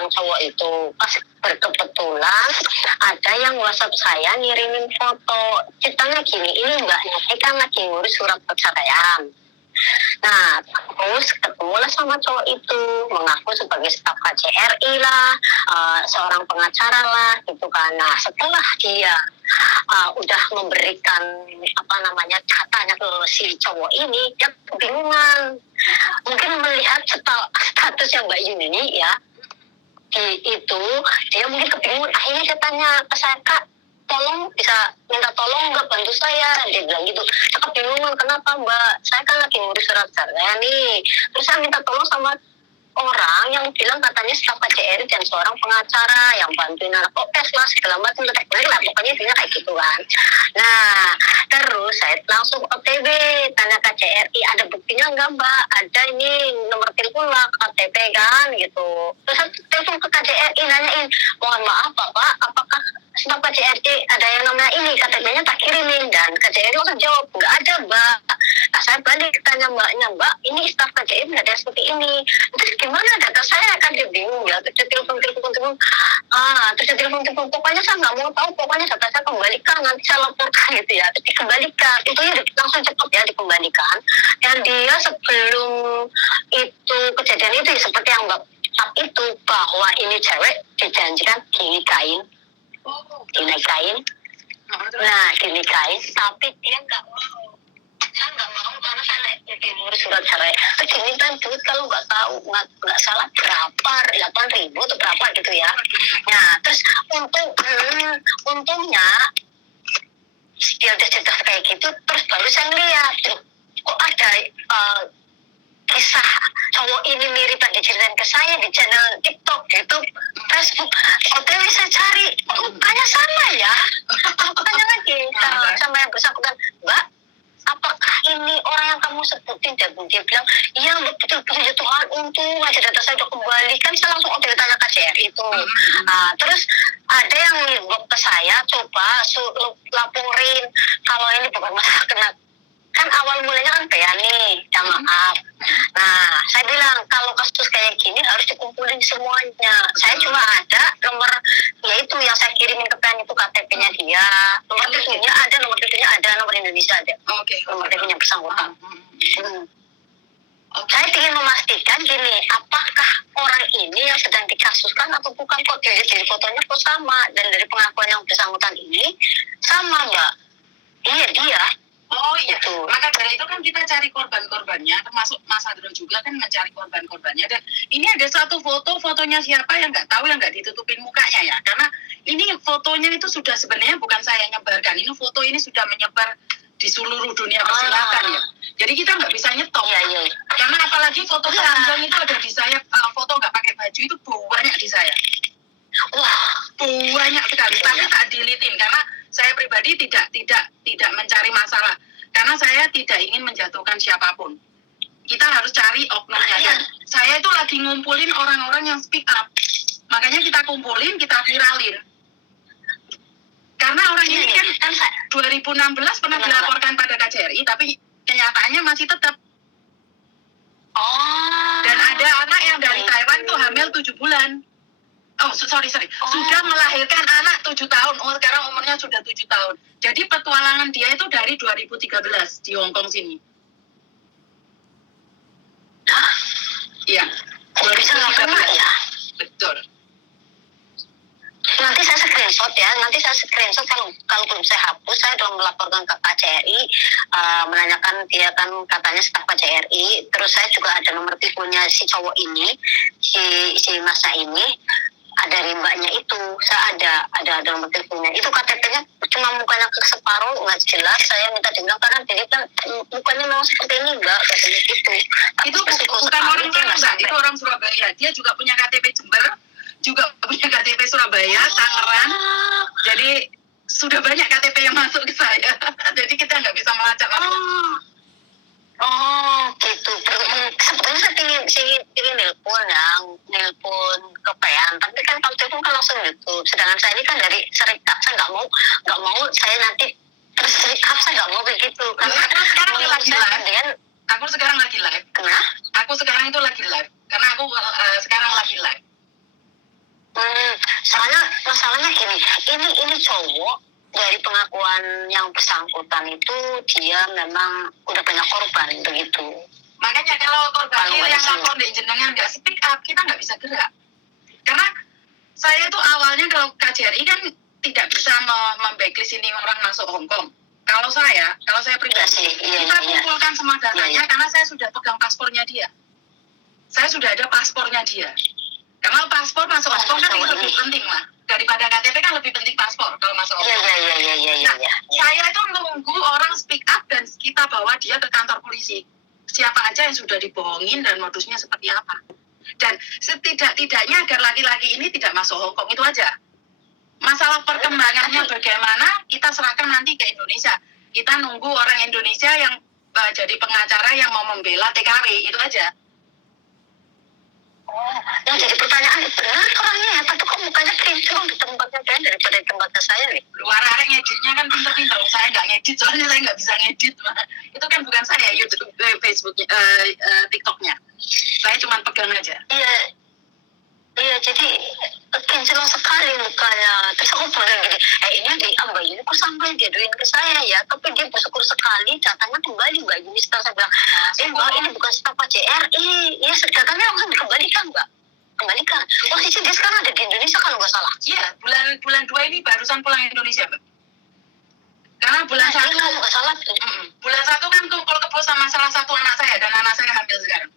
yang cowok itu. Pas berkebetulan ada yang WhatsApp saya ngirimin foto. Ceritanya gini, ini mbaknya kan lagi ngurus surat perceraian. Nah, terus ketemulah sama cowok itu, mengaku sebagai staf KJRI lah, seorang pengacara lah, gitu kan. Nah, setelah dia udah memberikan datanya ke si cowok ini, dia kebingungan. Mungkin melihat statusnya Mbak Yuni ya, itu dia mungkin kebingungan. Akhirnya dia tanya ke saya, Kak, tolong bisa minta tolong nggak bantu saya, dia bilang gitu. Saya kebingungan, kenapa Mbak, saya kan lagi ngurus surat cerai nih, terus saya minta tolong sama orang yang bilang katanya staf KJRI dan seorang pengacara yang bantuin anak OPS lah segala macam lah, pokoknya intinya kayak gitu kan. Nah, terus saya langsung OTW tanya KJRI, ada buktinya nggak Mbak, ada ini nomor telepon lah KTP kan gitu. Terus saya telepon ke KJRI nanyain, mohon maaf Bapak, apakah staf KJRI ada yang namanya ini, KTP-nya tak kirimin, dan KJRI langsung jawab nggak ada Mbak. Nah, saya balik tanya mbaknya, Mbak, ini staf KJRI nggak ada seperti ini, terus gimana data saya, kan dia bingung ya. Terus dia telepon pokoknya saya nggak mau tahu, pokoknya data saya kembalikan, nanti saya laporkan gitu ya. Terus dikembalikan, itu ya langsung cepat ya dikembalikan. Dan dia sebelum itu kejadian itu ya, seperti yang Mbak itu, bahwa ini cewek dijanjikan dinikahin, nah dinikahin, tapi dia nggak mau. Saya nggak mau karena saya lagi ngurus surat cerai. Terus dimintain duit kalau nggak tahu, nggak salah berapa, 8.000 atau berapa gitu ya. Nah, terus untungnya dia udah cerita kayak gitu, terus baru saya lihat kok ada kisah cowok ini mirip tadi ceritain ke saya di channel TikTok, YouTube, Facebook. OTW saya cari, mukanya sama ya. Aku tanya lagi sama yang bersangkutan, Mbak, apakah ini orang yang kamu sebutin? Dia bilang, iya betul-betul ya Tuhan, untung aja data saya udah kembali. Kan saya langsung OTW tanya KJRI itu. Terus ada yang ngimbok ke saya, coba laporin kalau ini bukan masalah kena. Kan awal mulanya kan Bea nih, ya maaf. Nah, saya bilang kalau kasus kayak gini harus dikumpulin semuanya. Saya cuma ada nomor, yaitu yang saya kirimin ke PN itu KTP-nya dia. Nomor teleponnya ada, nomor Indonesia ada. Nomor teleponnya bersangkutan. Saya ingin memastikan gini, apakah orang ini yang sedang dikasuskan atau bukan, kok dari fotonya kok sama, dan dari pengakuan yang bersangkutan ini sama Mbak. Iya dia. Oh iya, maka dari itu kan kita cari korban-korbannya, termasuk Mas Andro juga kan mencari korban-korbannya. Dan ini ada satu fotonya siapa yang nggak tahu, yang nggak ditutupin mukanya ya. Karena ini fotonya itu sudah sebenarnya bukan saya nyebarkan, ini foto ini sudah menyebar di seluruh dunia persilatan ya. Jadi kita nggak bisa nyetop. Iya. Karena apalagi foto telanjang itu ada di saya, foto nggak pakai baju itu banyak di saya. Wah, banyak sekali. Tapi tak dilitin karena saya pribadi tidak mencari masalah, karena saya tidak ingin menjatuhkan siapapun. Kita harus cari oknumnya. Dan saya itu lagi ngumpulin orang-orang yang speak up, makanya kita kumpulin, kita viralin. Karena orang ini kan 2016 pernah dilaporkan pada KJRI, tapi kenyataannya masih tetap. Dan ada anak yang dari Taiwan tuh hamil 7 bulan. Sudah melahirkan anak 7 tahun. Sekarang umurnya sudah 7 tahun. Jadi petualangan dia itu dari 2013 di Hong Kong sini. Iya. 2013 ya. Betul. Nanti saya screenshot kalau belum saya hapus. Saya sudah melaporkan ke KJRI, menanyakan dia kan katanya staf KJRI. Terus saya juga ada nomor teleponnya si cowok ini, si masnya ini. Ada rimbanya itu, saya ada nomor teleponnya. Itu KTP-nya cuma mukanya ke separuh, nggak jelas. Saya minta dibilang karena dia kan mukanya memang seperti ini Mbak, katanya gitu. Itu bukan orang Mbak, itu orang Surabaya. Dia juga punya KTP Jember, juga punya KTP Surabaya, Tangerang. Jadi sudah banyak KTP yang masuk ke saya. Jadi kita nggak bisa melacak lagi. Gitu. Sebetulnya saya ingin nelpon ke PN, tapi kan kalau telepon kan langsung YouTube. Sedangkan saya ini kan dari serikat, saya nggak mau saya nanti terserikap, saya nggak mau begitu. Karena aku sekarang lagi live. Kenapa? Aku sekarang itu lagi live. Karena aku sekarang lagi live. cowok, dari pengakuan yang bersangkutan itu dia memang udah banyak korban begitu. Makanya kalau korban yang lapor di jenengan nggak speak up, kita nggak bisa gerak. Karena saya tuh awalnya kalau KJRI kan tidak bisa memblacklist ini orang masuk Hong Kong. Kalau saya pribadi, kita kumpulkan semua datanya karena saya sudah pegang paspornya dia. Saya sudah ada paspornya dia. Karena paspor masuk Hong Kong kan lebih penting lah. Daripada KTP kan lebih penting paspor kalau masuk Hong Kong. Nah, saya itu nunggu orang speak up dan kita bawa dia ke kantor polisi. Siapa aja yang sudah dibohongin dan modusnya seperti apa. Dan setidak-tidaknya agar laki-laki ini tidak masuk Hong Kong, itu aja. Masalah perkembangannya bagaimana, kita serahkan nanti ke Indonesia. Kita nunggu orang Indonesia yang jadi pengacara yang mau membela TKW, itu aja. Yang jadi pertanyaan, benar orangnya ya, tapi kok mukanya kinclong di tempatnya kayak daripada di tempatnya saya nih. Luar arek ngeditnya kan pinter-pinter, saya nggak ngedit, soalnya saya nggak bisa ngedit. Itu kan bukan saya, YouTube, Facebooknya, TikToknya. Saya cuma pegang aja. Iya, jadi kinclong sekali mukanya. Terus aku bilang gini, ini di Mbak Yuni kok sampai diaduin ke saya ya, tapi dia bersyukur sekali datangnya kembali Mbak Yuni. Setelah saya bilang, Mbak ini bukan staf KJRI, ya datangnya langsung dikembalikan Mbak. Kembalikan. Posisi dia sekarang ada di Indonesia kalau nggak salah. Iya, bulan 2 ini barusan pulang Indonesia Mbak. Karena bulan 1 nggak salah. Bulan 1 kan kumpul kebo sama salah satu anak saya dan anak saya hamil sekarang.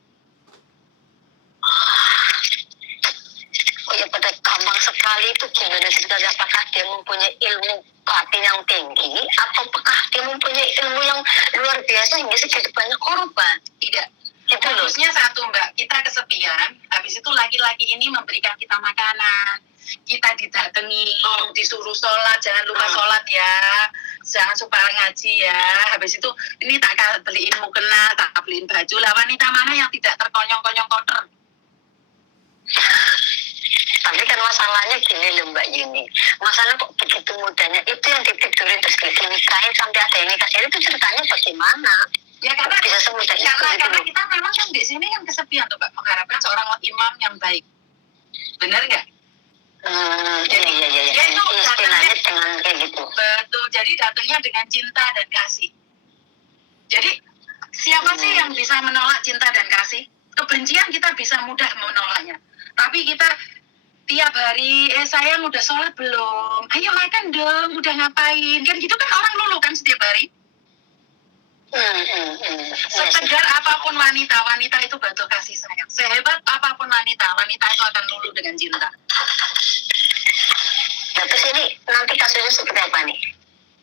Oh ya, pada gampang sekali itu gimana ceritanya, apakah dia mempunyai ilmu batin yang tinggi atau apakah dia mempunyai ilmu yang luar biasa hingga segitu banyak korban? Tidak. Itu Modusnya satu Mbak, kita kesepian, habis itu laki-laki ini memberikan kita makanan, kita didatangi, disuruh sholat, jangan lupa sholat ya, jangan suka ngaji ya, habis itu ini tak beliin mukena, tak beliin baju lah. Wanita mana yang tidak terkonyong-konyong kotor? Tapi kan masalahnya gini loh Mbak Yuni, masalah kok begitu mudahnya itu yang ditidurin terus dinikahin sampai ada yang nikah, itu ceritanya bagaimana? Ya karena bisa semudah itu karena kita memang kan di sini kan kesepian tuh Mbak, mengharapkan seorang imam yang baik, benar nggak? Jadi ya itu istilahnya dengan kayak gitu. Betul, jadi datangnya dengan cinta dan kasih. Jadi siapa sih yang bisa menolak cinta dan kasih? Kebencian kita bisa mudah menolaknya, tapi kita tiap hari, sayang udah sholat belum? Ayo makan dong, udah ngapain? Kan gitu kan orang lulu kan setiap hari. Setegar apapun wanita itu butuh kasih sayang. Sehebat apapun wanita itu akan lulu dengan cinta. Nah, terus ini nanti kasusnya seperti apa nih?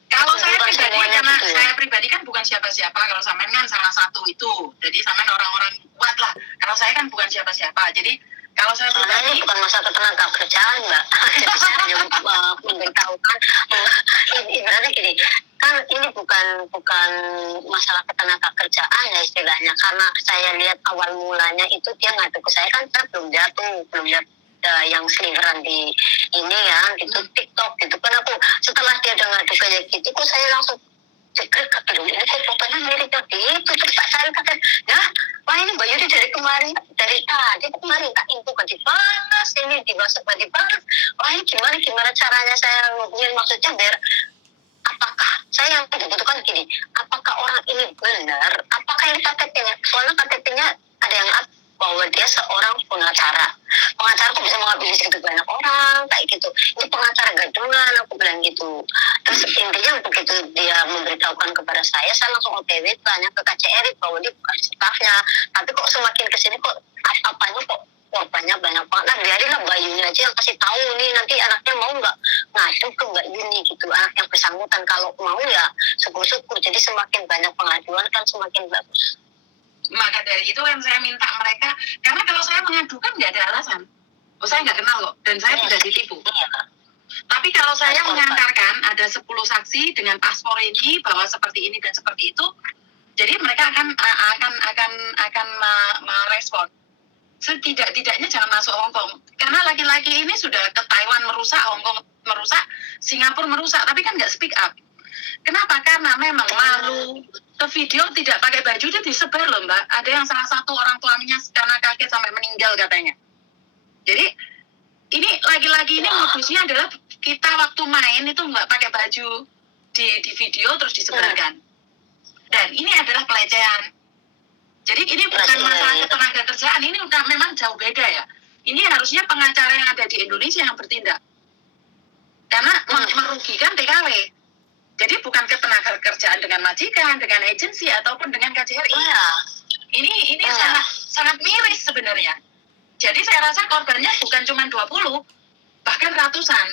Kalau saya pribadi, karena saya pribadi kan bukan siapa-siapa. Kalau sampean kan salah satu itu. Jadi sampean orang-orang kuat lah. Kalau saya kan bukan siapa-siapa. Jadi kalau saya pribadi, ini bukan masalah ketenaga kerjaan Mbak. Jadi saya hanya memberitahukan. Ibaratnya gini, kan ini bukan masalah ketenaga kerjaan ya istilahnya. Karena saya lihat awal mulanya itu dia ngadu ke saya kan belum lihat yang seliveran di ini ya gitu TikTok gitu kan. Aku setelah dia udah ngadu kayak gitu kok saya langsung cekrek aduh ini kok fotonya mirip gitu. Terus tak cari kata ya wah ini Mbak Yudi dari kemarin tak info kan dibalas, ini dimasuk kan dibalas. Wah ini gimana caranya saya ngubungin, maksudnya biar apakah saya yang dibutuhkan gini, apakah orang ini benar, apakah ini KTP-nya, soalnya KTP-nya ada yang bahwa dia seorang pengacara kok bisa mengambil segitu banyak orang kayak gitu, ini pengacara gadungan aku bilang gitu. Terus intinya begitu dia memberitahukan kepada saya langsung OTW tanya ke KJRI bahwa dia bukan stafnya, tapi kok semakin kesini kok apanya kok korbannya banyak banget. Nah biarinlah Mbak Yuni aja yang kasih tahu nih, nanti anaknya mau nggak ngadu ke Mbak Yuni gitu, anak yang bersangkutan. Kalau mau ya syukur-syukur, jadi semakin banyak pengaduan kan semakin bagus. Maka dari itu yang saya minta mereka, karena kalau saya mengadukan nggak ada alasan. Saya nggak kenal kok, dan saya tidak ditipu. Tapi kalau saya mengantarkan ada 10 saksi dengan paspor ini bahwa seperti ini dan seperti itu, jadi mereka akan merespon. Setidak-tidaknya jangan masuk Hong Kong, karena laki-laki ini sudah ke Taiwan merusak, Hong Kong merusak, Singapura merusak, tapi kan nggak speak up. Kenapa? Karena memang malu. Ke video tidak pakai baju dia disebar loh Mbak. Ada yang salah satu orang tuanya karena kaget sampai meninggal katanya. Jadi ini laki-laki ini modusnya adalah kita waktu main itu nggak pakai baju di video terus disebarkan. Dan ini adalah pelecehan. Jadi ini bukan masalah ketenaga kerjaan, ini udah memang jauh beda ya. Ini harusnya pengacara yang ada di Indonesia yang bertindak. Karena merugikan TKW. Jadi bukan ketenaga kerjaan dengan majikan, dengan agensi ataupun dengan KJRI. Iya. Ini sangat miris sebenarnya. Jadi saya rasa korbannya bukan cuma 20, bahkan ratusan.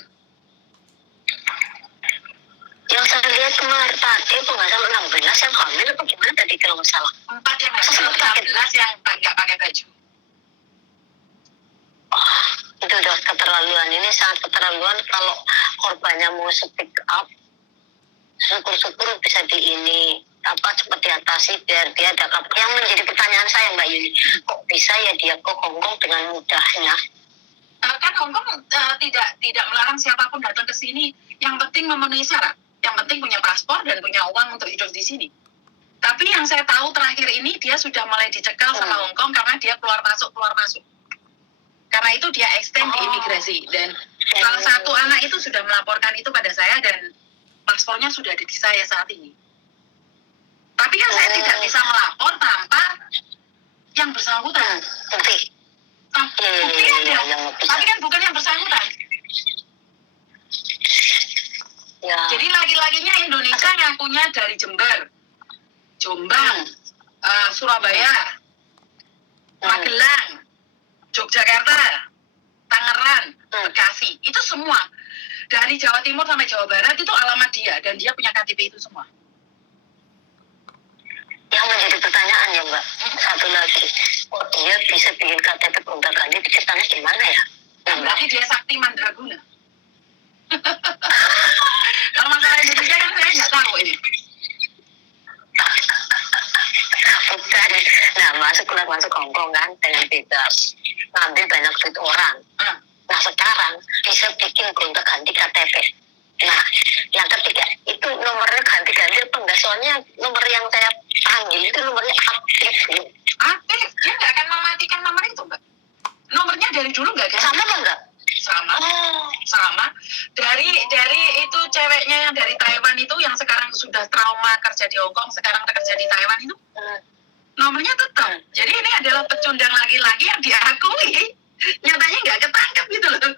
Yang saya lihat kemarin tadi itu nggak sampai 16 yang hamil apa gimana tadi kalau nggak salah. 4 yang hamil, 16 yang nggak pakai baju. Oh, itu udah keterlaluan. Ini sangat keterlaluan kalau korbannya mau speak up. Syukur-syukur bisa cepat diatasi biar dia ada kapal. Yang menjadi pertanyaan saya Mbak Yuni, kok bisa ya dia ke Hongkong dengan mudahnya? Kan Hongkong tidak melarang siapapun datang ke sini. Yang penting memenuhi syarat. Yang penting punya paspor dan punya uang untuk hidup di sini. Tapi yang saya tahu terakhir ini dia sudah mulai dicekal sama Hongkong karena dia keluar masuk. Karena itu dia extend di imigrasi dan salah satu anak itu sudah melaporkan itu pada saya dan paspornya sudah ada di saya saat ini. Tapi kan saya tidak bisa melapor tanpa yang bersangkutan. Bukti ada, tapi kan bukan yang bersangkutan. Ya. Jadi laki-lakinya Indonesia ngakunya dari Jember, Jombang, Surabaya, Magelang, Yogyakarta, Tangerang, Bekasi. Itu semua. Dari Jawa Timur sampai Jawa Barat itu alamat dia. Dan dia punya KTP itu semua. Yang menjadi pertanyaan ya Mbak, satu lagi. Kok dia bisa bikin KTP gonta-ganti itu ceritanya gimana ya? Berarti dia sakti mandraguna. Kalau masalah Indonesia kan saya nggak tahu ini. Bukan. Nah, masuk Hongkong kan dengan bebas. Ngambil banyak duit orang. Nah, sekarang bisa bikin gonta-ganti KTP. Nah, yang ketiga, itu nomornya ganti-ganti apa enggak? Soalnya nomor yang saya panggil itu nomornya aktif. Aktif? Dia nggak akan mematikan nomor itu, Mbak. Nomornya dari dulu nggak ganti. Sama apa enggak? Sama. Dari itu ceweknya yang dari Taiwan itu yang sekarang sudah trauma kerja di Hongkong, sekarang kerja di Taiwan itu. Nomornya tetap. Jadi ini adalah pecundang laki-laki yang diakui. Nyatanya nggak ketangkep gitu loh.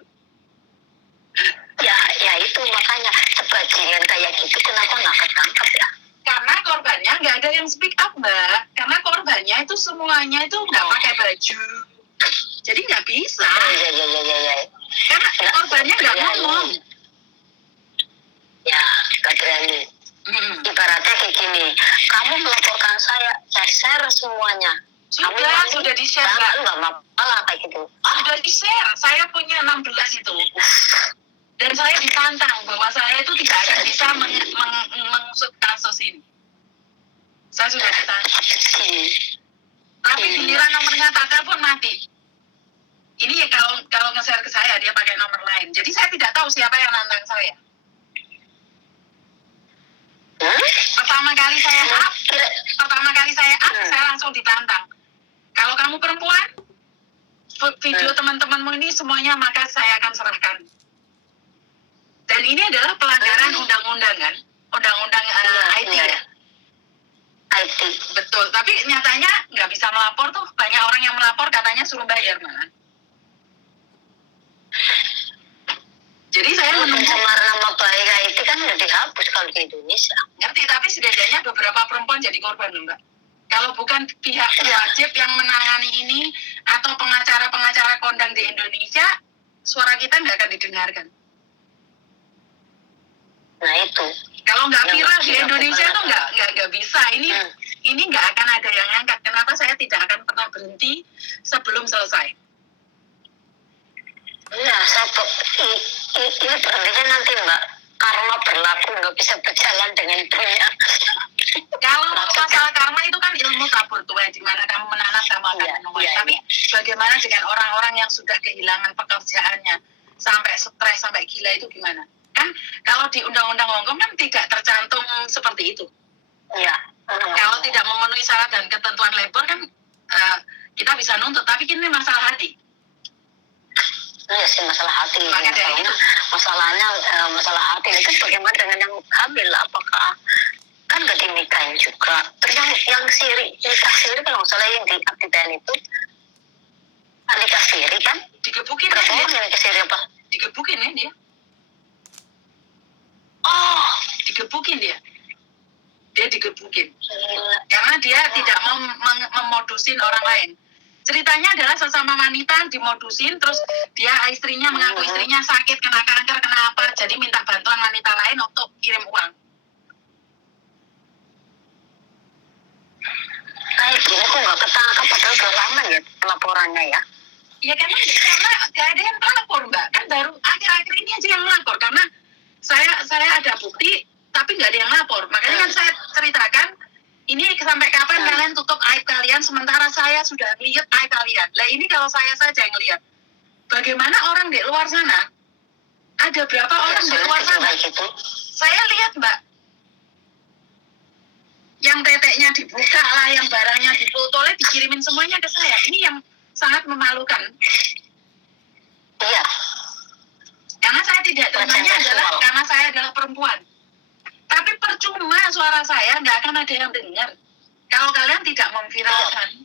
Ya itu makanya sebagian kayak gitu kenapa nggak ketangkep ya? Karena korbannya nggak ada yang speak up, Mbak. Karena korbannya itu semuanya itu nggak pakai baju. Jadi nggak bisa. Iya. Karena korbannya nggak ngomong. Ya, nggak berani. Ibaratnya kayak gini, kamu melaporkan saya share semuanya. Sudah di-share, Mbak. Nggak masalah kayak gitu. Sudah di-share. Saya punya 16 itu. Dan saya ditantang bahwa saya itu tidak akan bisa mengusut kasus ini. Saya sudah ditantang. Tapi giliran nomornya tak telepon mati. Ini ya kalau nge-share ke saya dia pakai nomor lain. Jadi saya tidak tahu siapa yang nantang saya. Pertama kali saya up, saya langsung ditantang. Kalau kamu perempuan, video teman-temanmu ini semuanya maka saya akan serahkan. Dan ini adalah pelanggaran undang-undang kan? Undang-undang IT ya? IT. Betul, tapi nyatanya nggak bisa melapor tuh. Banyak orang yang melapor katanya suruh bayar malah. Jadi saya menunggu. Pencemaran nama baik IT kan udah dihapus kalau di Indonesia. Ngerti, tapi setidaknya beberapa perempuan jadi korban loh, Mbak. Kalau bukan pihak wajib yang menangani ini atau pengacara-pengacara kondang di Indonesia, suara kita nggak akan didengarkan. Nah itu. Kalau nggak viral di Indonesia tuh nggak bisa. Ini nggak akan ada yang angkat. Kenapa saya tidak akan pernah berhenti sebelum selesai? Iya, ini berhentinya nanti Mbak. Karma berlaku nggak bisa berjalan dengan banyak. Kalau masalah karma itu kan ilmu tabur tuai, di mana kamu menanam kamu akan menuai. Tapi bagaimana dengan orang-orang yang sudah kehilangan pekerjaannya sampai stres sampai gila itu gimana? Kan kalau di undang-undang Hongkong kan tidak tercantum seperti itu. Iya. Kalau tidak memenuhi syarat dan ketentuan labor kan kita bisa nuntut. Tapi ini masalah hati. Iya sih, masalah hati. Maka dari itu. Masalahnya masalah hati itu bagaimana dengan yang hamil? Apakah kan gak dinikahin juga? Terus yang nikah siri kalau nggak salah yang di Abditan itu nikah siri kan? Digebukin Berapa kan orang dia? yang nikah siri apa? Digebukin ya dia. Oh, Digebukin dia. Dia digebukin. gila. Karena dia tidak mau memodusin orang lain. Ceritanya adalah sesama wanita dimodusin, terus istrinya mengaku istrinya sakit, kena kanker, kena apa, jadi minta bantuan wanita lain untuk kirim uang. Kayak gini kok nggak ketangkap padahal udah lama ya laporannya ya. Ya karena gak ada yang lapor mbak, kan baru akhir-akhir ini aja yang lapor, karena saya ada bukti tapi nggak ada yang lapor. Makanya kan saya ceritakan ini sampai kapan kalian tutup aib kalian sementara saya sudah lihat aib kalian. Lah ini kalau saya saja yang lihat, bagaimana orang di luar sana? Ada berapa orang di luar sana? Gitu. Saya lihat mbak, yang teteknya dibuka lah, yang barangnya difotolnya dikirimin semuanya ke saya. Ini yang sangat memalukan. Iya. Karena saya tidak terimanya adalah karena saya adalah perempuan. Tapi percuma suara saya nggak akan ada yang dengar kalau kalian tidak memviralkan.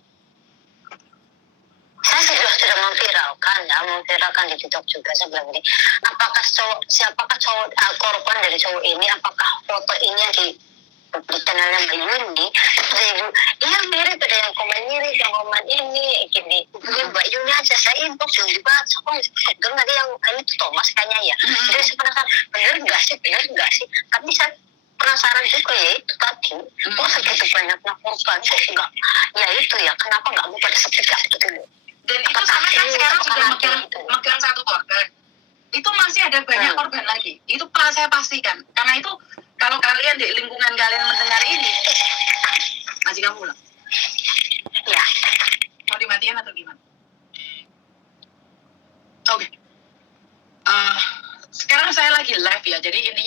Saya sudah memviralkan di TikTok juga sebelum ini. Apakah siapakah korban dari cowok ini? Apakah foto ini yang di channelnya Mbak Yuni? Iya mirip, ada yang komen mirip, yang komen ini gini. Mbak Yuni aja saya inbox juga. Kok nanti yang ini tuh Thomas kayaknya ya. Jadi saya penasaran, bener nggak sih? Tapi saya penasaran juga ya itu tadi. Kok segitu banyaknya korban? Kok enggak? Ya itu ya, kenapa nggak mau pada setia gitu loh? Dan itu sama kan sekarang sudah megang satu korban. Itu masih ada banyak korban lagi. Itu saya pastikan. Karena itu kalau kalian di lingkungan kalian mendengar ini, masih kamu ulang. Ya. Mau dimatikan atau gimana? Oke. Sekarang saya lagi live ya. Jadi ini